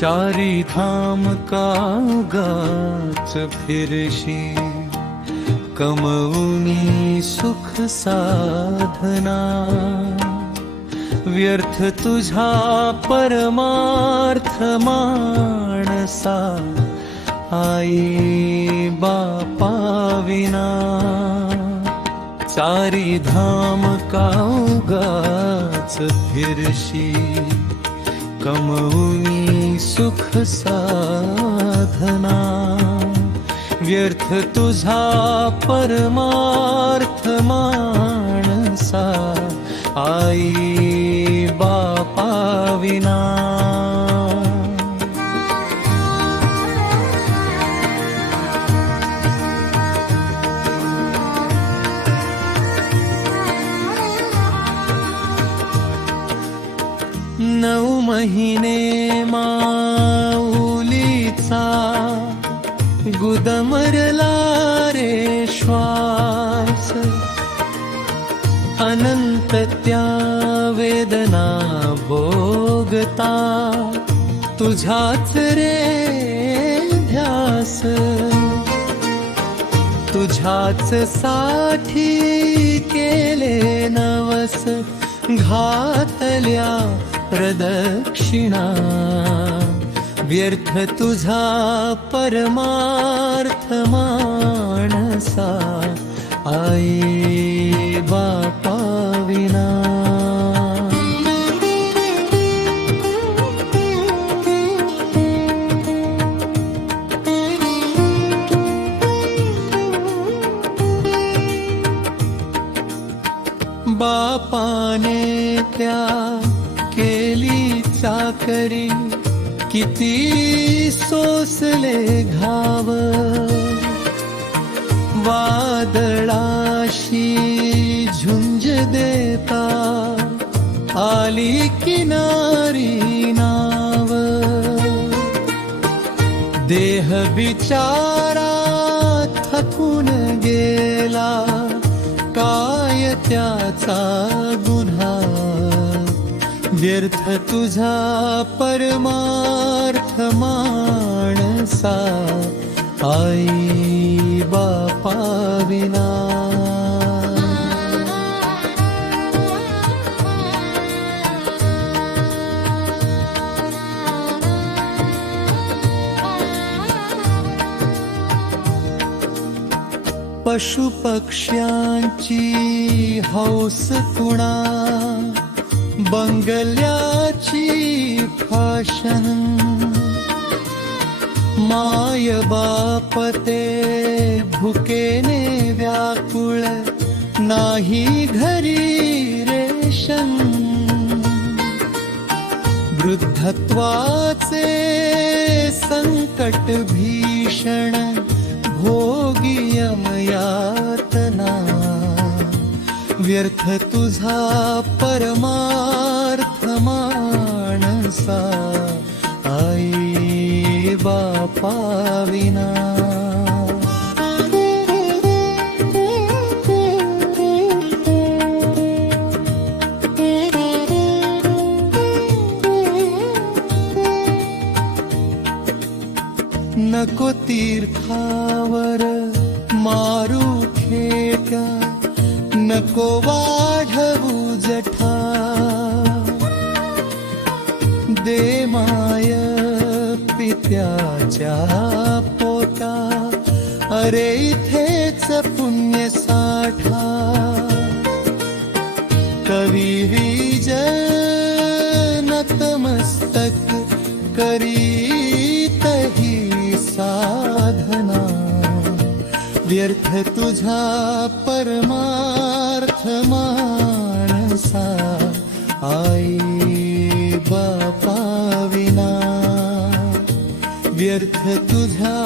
चारी धाम का उगाच फिरशी, कमवुनी सुख साधना. व्यर्थ तुझा परमार्थ मानसा, आई बापा विना. चारी धाम का उगाच फिरशी, कमवुनी सुख साधना. व्यर्थ तुझा परमार्थ मानसा, आई बापा विना. नऊ महिने माऊलीचा, गुदमरला रे श्वास. अनंत त्या वेदना भोगता, तुझाच रे ध्यास. तुझाच साठी केले नवस, घातल्या प्रदक्षिणा. व्यर्थ तुझा परमार्थ मानसा, आई बापा विना. बापाने त्या केली चाकरी, किती सोसले घाव. वादळाशी झुंज देता, आली किनारी नाव. देह बिचारा थकून गेला, काय त्याचा गुन्हा. व्यर्थ तुझा परमार्थ मानसा, आई बापा विना. पशु पक्ष्यांची हौस कुणा, बंगल्याची फाशन. माय बाप ते भुकेने व्याकुळ, नाही घरी रेशन. वृद्धत्वाचे संकट भीषण, भोगी यमयातना. व्यर्थ तुझा परमार्थ मानसा, आई बापा विना. नको तीर्थावर मारू खेट्या, नको वाढवू जठा. दे माय पित्याच्या पोटा, अरे इथेच पुण्य साठा. कवी विज नतमस्तक करीत ही साधना. व्यर्थ तुझा परमार्थ मानसा, आई बापा विना. व्यर्थ तुझा